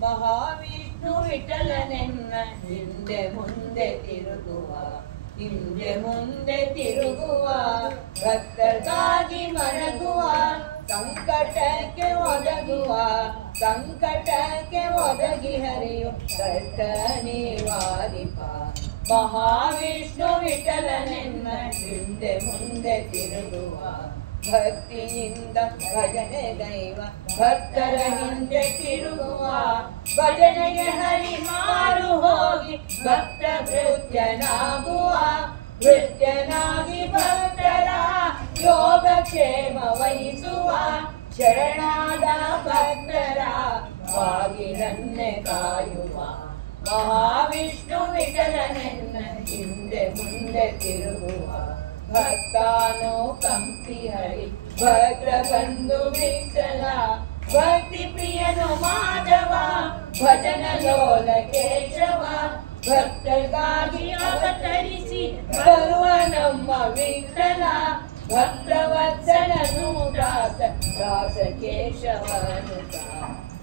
ಮಹಾವಿಷ್ಣು ವಿಠಲನೆನ್ನ ಹಿಂದೆ ಮುಂದೆ ತಿರುಗುವ ಹಿಂದೆ ಮುಂದೆ ತಿರುಗುವ ಭಕ್ತರಿಗಾಗಿ ಮರಗುವ ಸಂಕಟಕ್ಕೆ ಒದಗುವ ಸಂಕಟಕ್ಕೆ ಒದಗಿ ಹರಿಯು ಕಷ್ಟ ನಿವಾರಿಪ ಮಹಾವಿಷ್ಣು ವಿಠಲನೆನ್ನ ಹಿಂದೆ ಮುಂದೆ ತಿರುಗುವ ಭಕ್ತಿಯಿಂದ ಭಜನೆ ದೈವ ಭಕ್ತರ ಹಿಂದೆ ತಿರುಗುವ ಭಜನೆಗೆ ಹರಿ ಮಾರು ಹೋಗಿ ಭಕ್ತ ಭೃತ್ಯನಾಗುವ ಭೃತ್ಯನಾಗಿ ಭಕ್ತರ ಯೋಗಕ್ಷೇಮ ವಹಿಸುವ ಶರಣಾದ ಭಕ್ತರ ಬಾಗಿಲನ್ನೇ ಕಾಯುವ ಮಹಾವಿಷ್ಣು ವಿಠಲನೆನ್ನ ಹಿಂದೆ ಮುಂದೆ ತಿರುಗುವ ಭಕ್ತಾನೋ ಕಂಪಿ ಹರಿ ಭದ್ರ ಬಂಧು ವಿಠಲ ಭಕ್ತಿ ಪ್ರಿಯನು ಮಾಧವ ಭಜನ ಲೋಲ ಕೇಶವ ಭಕ್ತರಿಗಾಗಿ ಅವತರಿಸಿ ಬರುವ ನಮ್ಮ ವಿಠಲ ಭಕ್ತವತ್ಸಲನು ದಾಸ ಕೇಶವನು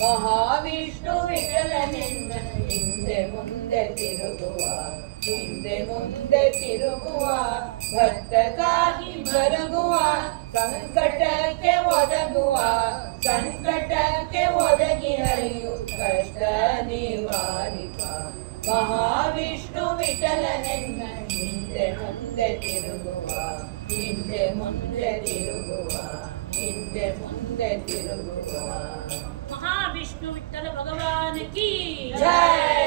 ಮಹಾವಿಷ್ಣು ವಿಠಲನೆನ್ನ ಹಿಂದೆ ಮುಂದೆ ತಿರುಗುವ ಹಿಂದೆ ಮುಂದೆ ತಿರುಗುವ ಭಕ್ತಗಾಗಿ ಬರಗುವ ಸಂಕಟಕ್ಕೆ ಒದಗುವ ಸಂಕಟಕ್ಕೆ ಒದಗಿ ಹರಿಯು ಕಷ್ಟ ನಿವಾರಿಪ ಮಹಾವಿಷ್ಣು ವಿಠಲನೆನ್ನ ಹಿಂದೆ ಮುಂದೆ ತಿರುಗುವ ಹಿಂದೆ ಮುಂದೆ ತಿರುಗುವ ಹಿಂದೆ ಮುಂದೆ ತಿರುಗುವ ಮಹಾವಿಷ್ಣು ವಿಠಲ ಭಗವಾನ್ ಕಿ ಜೈ।